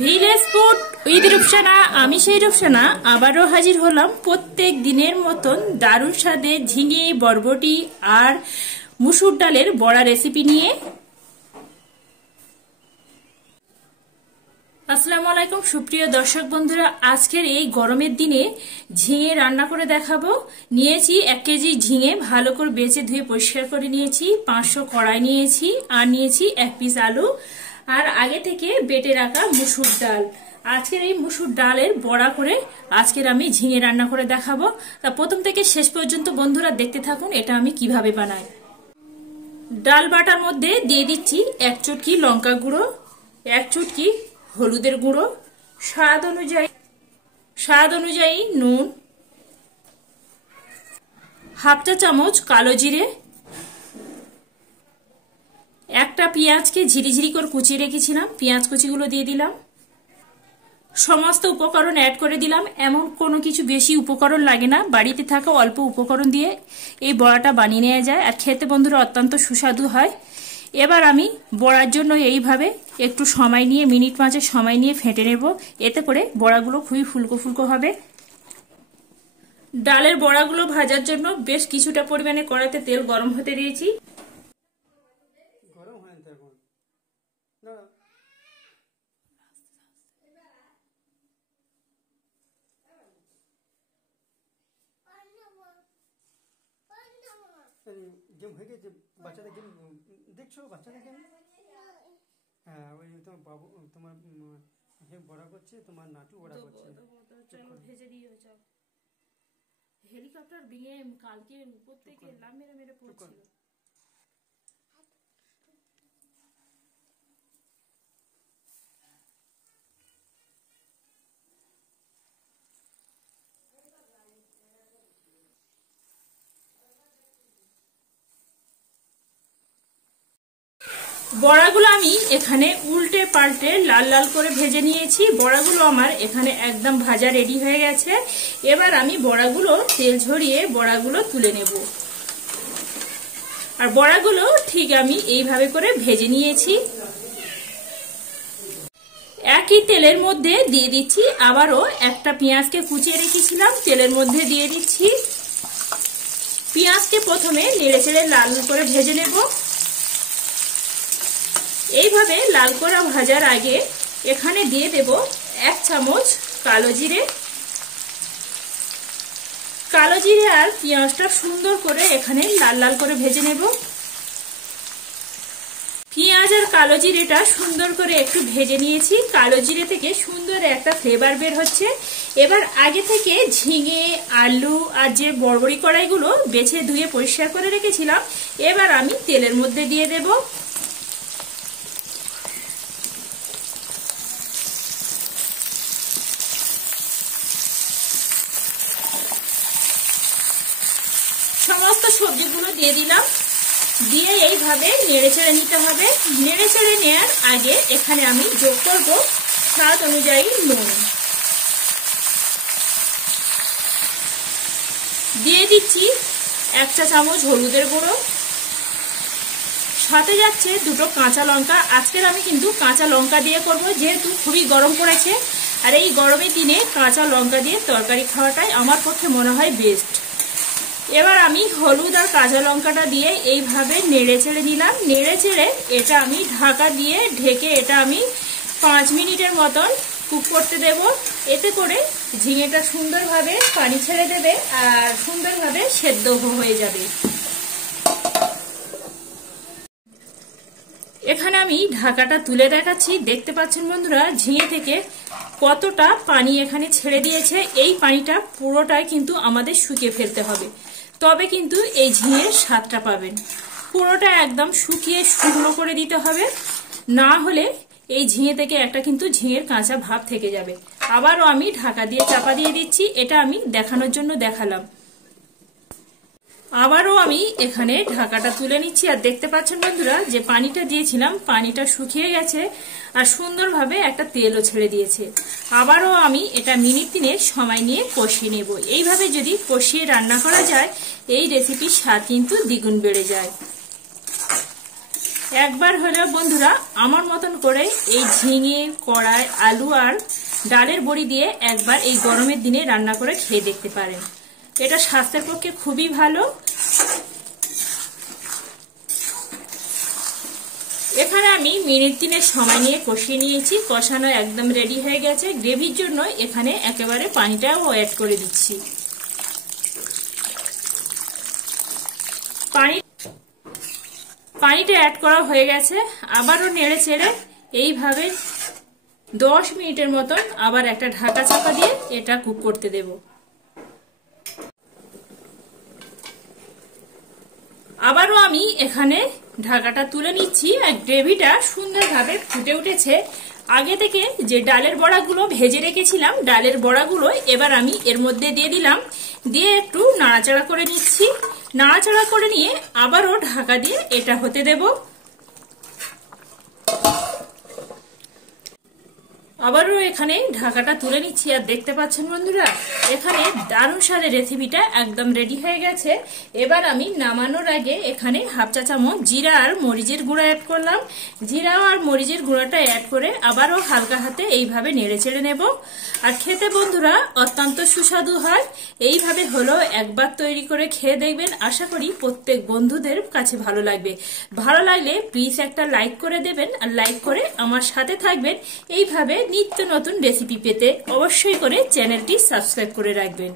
Village food with Rupsana. আমি সেই রূপসানা আবারও হাজির হলাম প্রত্যেক দিনের মতন দারুণ স্বাদে ঝিঙে, বরবটি আর মুসুর ডালের বড়া রেসিপি নিয়ে। আসসালামু আলাইকুম সুপ্রিয় দর্শক বন্ধুরা, আজকের এই গরমের দিনে ঝিঙে রান্না করে দেখাবো। নিয়েছি 1 কেজি ঝিঙে, ভালো করে বেছে ধুয়ে পরিষ্কার করে নিয়েছি। 500 কড়াই নিয়েছি আর নিয়েছি 1 পিস আলু আর আগে থেকে বেটে রাখা মুসুর ডাল। আজকের এই মুসুর ডালের বড়া করে আজকের আমি ঝিঙে রান্না করে দেখাবো। তা প্রথম থেকে শেষ পর্যন্ত বন্ধুরা দেখতে থাকুন এটা আমি কিভাবে বানাই। ডাল বাটার মধ্যে দিয়ে দিচ্ছি 1 চুটকি লঙ্কা গুঁড়ো, 1 চুটকি হলুদের গুঁড়ো, স্বাদ অনুযায়ী নুন, হাফ চা চামচ কালো জিরে, একটা পেঁয়াজকে ঝিরিঝিরি করে কুচিয়ে রেখেছিলাম, পেঁয়াজ কুচিগুলো দিয়ে দিলাম। সমস্ত উপকরণ অ্যাড করে দিলাম। এমন কোনো কিছু বেশি উপকরণ লাগে না, বাড়িতে থাকা অল্প উপকরণ দিয়ে এই বড়াটা বানিয়ে নেওয়া যায় আর খেতে বন্ধুরা অত্যন্ত সুস্বাদু হয়। এবার আমি বড়ার জন্য এইভাবে একটু সময় নিয়ে মিনিট 5 সময় নিয়ে ফেটে নেব, এতে করে বড়াগুলো খুবই ফুলকো ফুলকো হবে। ডালের বড়াগুলো ভাজার জন্য বেশ কিছুটা পরিমাণে কড়াইতে তেল গরম হতে দিয়েছি। গেম হয়ে গেছে, বাচ্চাদের গেম দেখছো? বাচ্চাদের গেম, হ্যাঁ ওই তোমার বাবু তোমার বড়া করছে, তোমার নাটু বড়া করছে। ভেজে দিয়ে যাও। হেলিকপ্টার ভেঙে কালকে উপর থেকে লাভ মেরে মেরে পড়ছিল। বড়াগুলো আমি এখানে উল্টে পাল্টে লাল লাল করে ভেজে নিয়েছি। বড়াগুলো আমার এখানে একদম ভাজা রেডি হয়ে গেছে। এবার আমি বড়াগুলো তেল ঝরিয়ে বড়াগুলো তুলে নেব। আর বড়াগুলো ঠিক আমি এইভাবে করে ভেজে নিয়েছি। একই তেলের মধ্যে দিয়ে দিচ্ছি আবারও একটা পেঁয়াজকে কুচিয়ে রেখেছিলাম, তেলের মধ্যে দিয়ে দিচ্ছি। পেঁয়াজকে প্রথমে নেড়ে চেড়ে লাল করে ভেজে নেব। এইভাবে লাল করা ভাজার আগে এখানে দিয়ে দেব 1 চামচ কালো জিরে। কালো জিরে আর পেঁয়াজটা সুন্দর করে এখানে লাল লাল করে ভেজে নেব। পেঁয়াজ আর কালো জিরেটা সুন্দর করে একটু ভেজে নিয়েছি। কালো জিরে থেকে সুন্দর একটা ফ্লেভার বের হচ্ছে। এবার আগে থেকে ঝিঙে, আলু আর যে বড়বড়ি কড়াইগুলো বেছে ধুয়ে পরিষ্কার করে রেখেছিলাম এবার আমি তেলের মধ্যে দিয়ে দেব। সমস্ত সবজিগুলো দিয়ে দিলাম, দিয়ে এইভাবে নেড়ে চেড়ে নিতে হবে। নেড়ে চেড়ে নেওয়ার আগে এখানে আমি যোগ করব স্বাদ অনুযায়ী নুন। দিয়ে দিচ্ছি 1 চা চামচ হলুদের গুঁড়ো, সাথে যাচ্ছে 2টো কাঁচা লঙ্কা। আজকের আমি কিন্তু কাঁচা লঙ্কা দিয়ে করব, যেহেতু খুবই গরম পড়েছে আর এই গরমের দিনে কাঁচা লঙ্কা দিয়ে তরকারি খাওয়াটাই আমার পক্ষে মনে হয় বেস্ট। এবার আমি হলুদ আর কাঁচা লঙ্কাটা দিয়ে এইভাবে নেড়ে চেড়ে নিলাম। নেড়ে চেড়ে এটা আমি ঢাকা দিয়ে ঢেকে এটা আমি 5 মিনিটের মতন কুক করতে দেব। এতে করে ঝিঙেটা সুন্দরভাবে পানি ছেড়ে দেবে আর সুন্দরভাবে সেদ্ধ হয়ে যাবে। এখানে আমি ঢাকাটা তুলে দেখাচ্ছি, দেখতে পাচ্ছেন বন্ধুরা ঝিঙে থেকে কতটা পানি এখানে ছেড়ে দিয়েছে। এই পানিটা পুরোটাই কিন্তু আমাদের শুকিয়ে ফেলতে হবে, তবে কিন্তু এই ঝিঙের স্বাদটা পাবেন। পুরোটা একদম শুকিয়ে শুকনো করে দিতে হবে, না হলে এই ঝিঙে থেকে একটা কিন্তু ঝিঙের কাঁচা ভাব থেকে যাবে। আবারও আমি ঢাকা দিয়ে চাপা দিয়ে দিচ্ছি, এটা আমি দেখানোর জন্য দেখালাম। আবারও আমি এখানে ঢাকাটা তুলে নিচ্ছি আর দেখতে পাচ্ছেন বন্ধুরা যে পানিটা দিয়েছিলাম পানিটা শুকিয়ে গেছে আর সুন্দরভাবে একটা তেলও ছেড়ে দিয়েছে। আবারও আমি এটা মিনিট 3 সময় নিয়ে কষিয়ে নেব। এইভাবে যদি কষিয়ে রান্না করা যায় এই রেসিপির স্বাদ কিন্তু দ্বিগুণ বেড়ে যায়। একবার হলেও বন্ধুরা আমার মতন করে এই ঝিঙে, কড়াই, আলু আর ডালের বড়ি দিয়ে একবার এই গরমের দিনে রান্না করে খেয়ে দেখতে পারেন। এটা স্বাস্থ্যের পক্ষে খুবই ভালো। এখানে আমি মিনিট 3 সময় নিয়ে কষিয়ে নিয়েছি। কষানো একদম রেডি হয়ে গেছে। গ্রেভির জন্য এখানে একেবারে পানিটাও অ্যাড করে দিচ্ছি। পানিটা অ্যাড করা হয়ে গেছে। আবারও নেড়ে চেড়ে এইভাবে 10 মিনিটের মতন আবার একটা ঢাকা চাপা দিয়ে এটা কুক করতে দেব। আবারও আমি এখানে ঢাকাটা তুলে নিচ্ছি আর গ্রেভিটা সুন্দরভাবে ফুটে উঠেছে। আগে থেকে যে ডালের বড়াগুলো ভেজে রেখেছিলাম, ডালের বড়াগুলো এবার আমি এর মধ্যে দিয়ে দিলাম। দিয়ে একটু নাড়াচাড়া করে নিচ্ছি। নাড়াচাড়া করে নিয়ে আবারও ঢাকা দিয়ে এটা হতে দেব। আবারও এখানে ঢাকাটা তুলে নিচ্ছি আর দেখতে পাচ্ছেন বন্ধুরা এখানে দারুণ স্বাদের রেসিপিটা একদম রেডি হয়ে গেছে। এবার আমি নামানোর আগে এখানে হাফ চা চামচ জিরা আর মরিচের গুঁড়া অ্যাড করলাম। জিরা আর মরিচের গুঁড়াটা অ্যাড করে আবারও হালকা হাতে এইভাবে নেড়ে চেড়ে নেব। আর খেতে বন্ধুরা অত্যন্ত সুস্বাদু হয়। এইভাবে হলো একবার তৈরি করে খেয়ে দেখবেন। আশা করি প্রত্যেক বন্ধুদের কাছে ভালো লাগবে। ভালো লাগলে প্লিজ একটা লাইক করে দেবেন আর লাইক করে আমার সাথে থাকবেন। এইভাবে নিত্য নতুন রেসিপি পেতে অবশ্যই করে চ্যানেলটি সাবস্ক্রাইব করে রাখবেন।